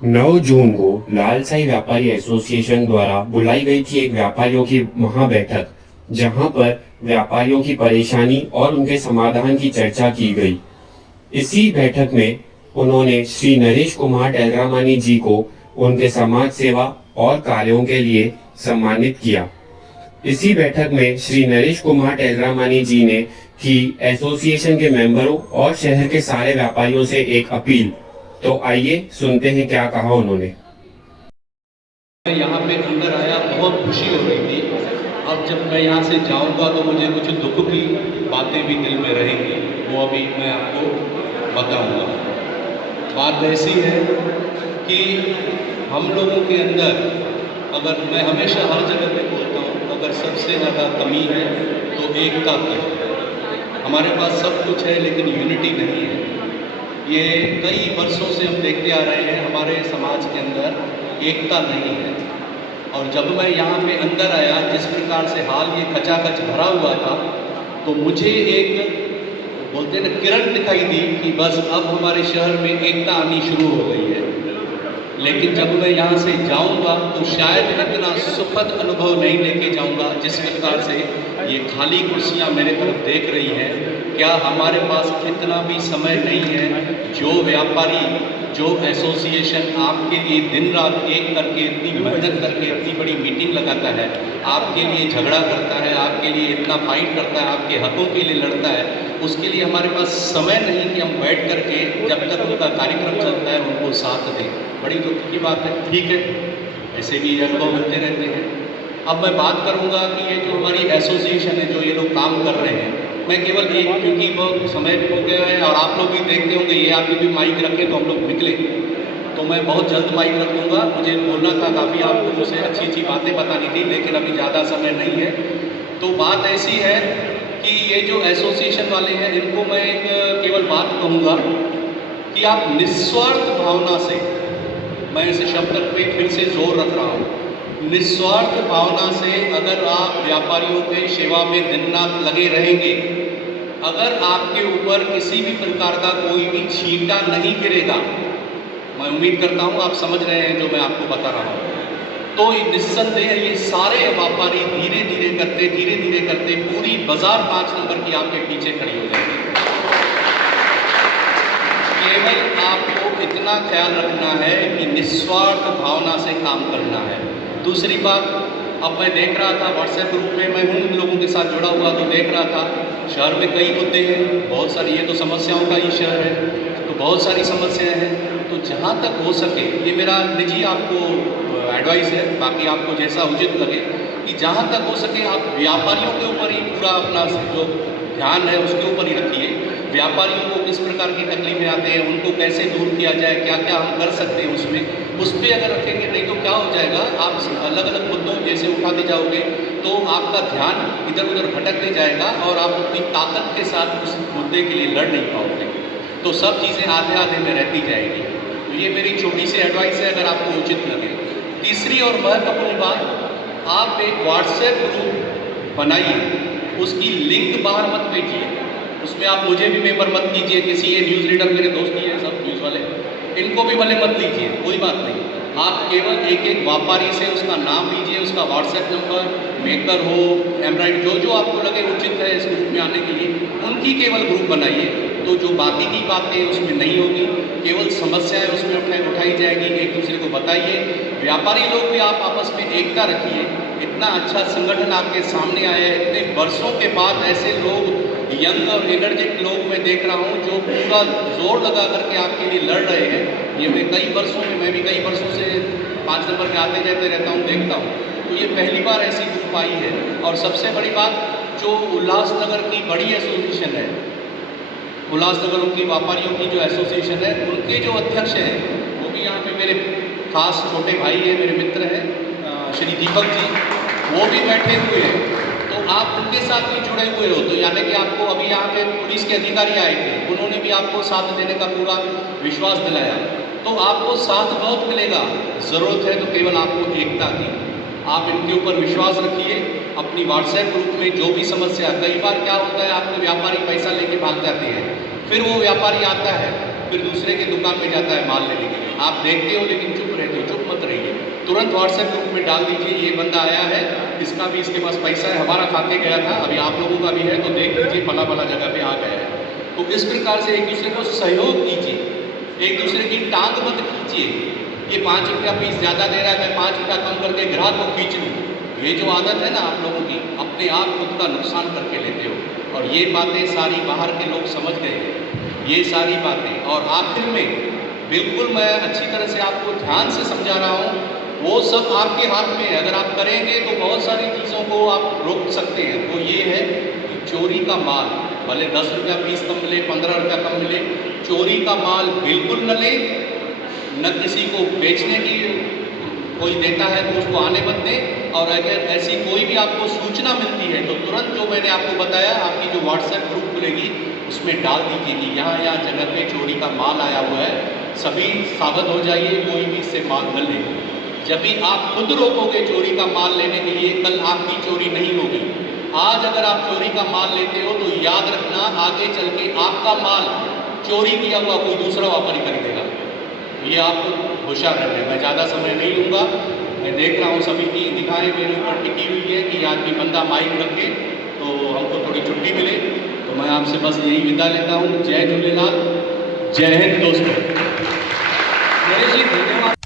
9 जून को लालसाई व्यापारी एसोसिएशन द्वारा बुलाई गई थी एक व्यापारियों की महाबैठक, जहां पर व्यापारियों की परेशानी और उनके समाधान की चर्चा की गई। इसी बैठक में उन्होंने श्री नरेश कुमार टेलरामानी जी को उनके समाज सेवा और कार्यों के लिए सम्मानित किया। इसी बैठक में श्री नरेश कुमार टेलरामानी जी ने की एसोसिएशन के मेंबरों और शहर के सारे व्यापारियों से एक अपील। तो आइए सुनते हैं क्या कहा उन्होंने। मैं यहाँ पे अंदर आया, बहुत खुशी हो रही थी। अब जब मैं यहाँ से जाऊँगा तो मुझे कुछ दुख की बातें भी दिल में रहेंगी, वो अभी मैं आपको बताऊँगा। बात ऐसी है कि हम लोगों के अंदर, अगर मैं हमेशा हर जगह पे बोलता हूँ, अगर सबसे ज़्यादा कमी है तो एकता की। हमारे पास सब कुछ है लेकिन यूनिटी नहीं है। ये कई वर्षों से हम देखते आ रहे हैं, हमारे समाज के अंदर एकता नहीं है। और जब मैं यहाँ पे अंदर आया, जिस प्रकार से हाल ये खचाखच भरा हुआ था, तो मुझे एक बोलते हैं ना किरण दिखाई दी कि बस अब हमारे शहर में एकता आनी शुरू हो गई है। लेकिन जब मैं यहाँ से जाऊँगा तो शायद इतना सुखद अनुभव नहीं लेके जाऊँगा जिस प्रकार से ये खाली कुर्सियाँ मेरे तरफ देख रही हैं। क्या हमारे पास इतना भी समय नहीं है? जो व्यापारी, जो एसोसिएशन आपके लिए दिन रात एक करके इतनी मेहनत करके अपनी बड़ी मीटिंग लगाता है, आपके लिए झगड़ा करता है, आपके लिए इतना फाइट करता है, आपके हकों के लिए लड़ता है, उसके लिए हमारे पास समय नहीं कि हम बैठ करके जब तक उनका कार्यक्रम चलता है उनको साथ दें। बड़ी दुख की बात है। ठीक है, ऐसे भी अनुभव मिलते रहते हैं। अब मैं बात करूंगा कि ये जो हमारी एसोसिएशन है, जो ये लोग काम कर रहे हैं, मैं केवल एक, क्योंकि वो समय भी हो गया है और आप लोग भी देखते होंगे, ये आगे भी माइक रखें तो हम लोग निकले, तो मैं बहुत जल्द माइक रख दूंगा। मुझे बोलना था, काफ़ी आपको मुझसे अच्छी अच्छी बातें बतानी थी, लेकिन अभी ज़्यादा समय नहीं है। तो बात ऐसी है कि ये जो एसोसिएशन वाले हैं, इनको मैं एक केवल बात कहूँगा कि आप निस्वार्थ भावना से, मैं इस शब्द पे फिर से जोर रख रहा हूँ, निस्वार्थ भावना से अगर आप व्यापारियों के सेवा में दिन रात लगे रहेंगे, अगर आपके ऊपर किसी भी प्रकार का कोई भी छींटा नहीं गिरेगा, मैं उम्मीद करता हूँ आप समझ रहे हैं जो मैं आपको बता रहा हूँ, तो निस्संदेह ये सारे व्यापारी धीरे धीरे करते पूरी बाजार 5 नंबर की आपके पीछे खड़ी हो जाएगी। केवल आपको इतना ख्याल रखना है कि निस्वार्थ भावना से काम करना है। दूसरी बात, अब मैं देख रहा था व्हाट्सएप ग्रुप में, मैं हूँ इन लोगों के साथ जुड़ा हुआ, तो देख रहा था शहर में कई मुद्दे हैं, बहुत सारी, ये तो समस्याओं का ही शहर है, तो बहुत सारी समस्याएं हैं। तो जहाँ तक हो सके, ये मेरा निजी आपको एडवाइस है, बाकी आपको जैसा उचित लगे, कि जहाँ तक हो सके आप व्यापारियों के ऊपर ही पूरा अपना जो ध्यान है उसके ऊपर ही रखिए। व्यापारियों को किस प्रकार की तकलीफें आते हैं, उनको कैसे दूर किया जाए, क्या क्या हम कर सकते हैं उसमें, उस पर अगर रखेंगे, नहीं तो क्या हो जाएगा, आप अलग अलग मुद्दों जैसे उठाते जाओगे तो आपका ध्यान इधर उधर भटकते जाएगा और आप अपनी ताकत के साथ उस मुद्दे के लिए लड़ नहीं पाओगे, तो सब चीज़ें आधे आधे में रहती जाएगी। तो ये मेरी छोटी सी एडवाइस है, अगर आपको उचित लगे। तीसरी और महत्वपूर्ण बात, आप एक व्हाट्सएप ग्रुप बनाइए, उसकी लिंक बाहर मत भेजिए, उसमें आप मुझे भी मेंबर मत कीजिए, किसी ये न्यूज़ रीडर, मेरे दोस्त ही हैं सब न्यूज़ वाले, इनको भी भले मत लीजिए, कोई बात नहीं। आप केवल एक एक व्यापारी से उसका नाम लीजिए, उसका व्हाट्सएप नंबर, मेकर हो, एम्ब्रॉयड, जो जो आपको लगे उचित है इस ग्रुप में आने के लिए, उनकी केवल ग्रुप बनाइए। तो जो बाकी की बातें उसमें नहीं होगी, केवल समस्याएं उसमें उठाई जाएगी, एक दूसरे को बताइए। व्यापारी लोग भी आप आपस में एकता रखिए। इतना अच्छा संगठन आपके सामने आया है, इतने वर्षों के बाद ऐसे लोग, यंग और एनर्जेटिक लोग मैं देख रहा हूँ जो पूरा जोर लगा करके आपके लिए लड़ रहे हैं। ये मैं कई वर्षों में, मैं भी कई वर्षों से 5 नंबर के आते जाते रहता हूँ, देखता हूँ, तो ये पहली बार ऐसी ग्रुप आई है। और सबसे बड़ी बात, जो उल्लासनगर की बड़ी एसोसिएशन है, उल्लासनगर की व्यापारियों की जो एसोसिएशन है, उनके जो अध्यक्ष हैं, वो भी यहाँ पे मेरे खास छोटे भाई हैं, मेरे मित्र हैं, श्री दीपक जी, वो भी बैठे हुए हैं। तो आप उनके साथ भी जुड़े हुए हो, तो यानी कि आपको अभी यहाँ पे पुलिस के अधिकारी आए थे, उन्होंने भी आपको साथ देने का पूरा विश्वास दिलाया, तो आपको साथ बहुत मिलेगा। ज़रूरत है तो केवल आपको एकता की, आप इनके ऊपर विश्वास रखिए। अपनी व्हाट्सएप ग्रुप में जो भी समस्या, कई बार क्या होता है, आपके व्यापारी पैसा लेके भाग जाते हैं, फिर वो व्यापारी आता है, फिर दूसरे के दुकान में जाता है माल लेने के लिए। आप देखते हो लेकिन चुप रहते हो, चुप मत रहिए, तुरंत व्हाट्सएप ग्रुप में डाल दीजिए ये बंदा आया है, इसका भी इसके पास पैसा है, हमारा खाते गया था, अभी आप लोगों का भी है, तो देख लीजिए फला फला जगह पे आ गया है। तो इस प्रकार से एक दूसरे को सहयोग कीजिए, एक दूसरे की टांग मत खींचिए। ये 5 रुपया पीस ज़्यादा दे रहा है, मैं 5 रुपया कम करके ग्राहक को खींच लूँ, ये जो आदत है ना आप लोगों की, अपने आप खुद का नुकसान करके लेते हो। और ये बातें सारी बाहर के लोग समझ गए हैं, ये सारी बातें। और आखिर में बिल्कुल मैं अच्छी तरह से आपको ध्यान से समझा रहा हूँ, वो सब आपके हाथ में है। अगर आप करेंगे तो बहुत सारी चीज़ों को आप रोक सकते हैं। तो ये है कि चोरी का माल भले 10 रुपया पीस कम मिले, 15 रुपया कम मिले, चोरी का माल बिल्कुल न लें, न किसी को बेचने की कोई देता है तो उसको आने मत दें। और अगर ऐसी कोई भी आपको सूचना मिलती है तो तुरंत जो मैंने आपको बताया, आपकी जो व्हाट्सएप ग्रुप खुलेगी उसमें डाल दीजिए कि यहाँ यहाँ जगह पे चोरी का माल आया हुआ है, सभी सावध हो जाइए, कोई भी इससे माल न ले। जब भी आप खुद रोकोगे चोरी का माल लेने के लिए, कल आपकी चोरी नहीं होगी। आज अगर आप चोरी का माल लेते हो तो याद रखना, आगे चल के आपका माल चोरी किया हुआ कोई दूसरा व्यापारी खरीदेगा। ये आपको होशियार रहना है। मैं ज़्यादा समय नहीं लूँगा, मैं देख रहा हूँ सभी की दिखाएँ मेरे ऊपर टिकी हुई है कि आज भी बंदा माइक रखे तो हमको थोड़ी छुट्टी मिले। तो मैं आपसे बस यही विदा लेता हूँ। जय झूलेलाल, जय हिंद दोस्तों। गणेश जी धन्यवाद।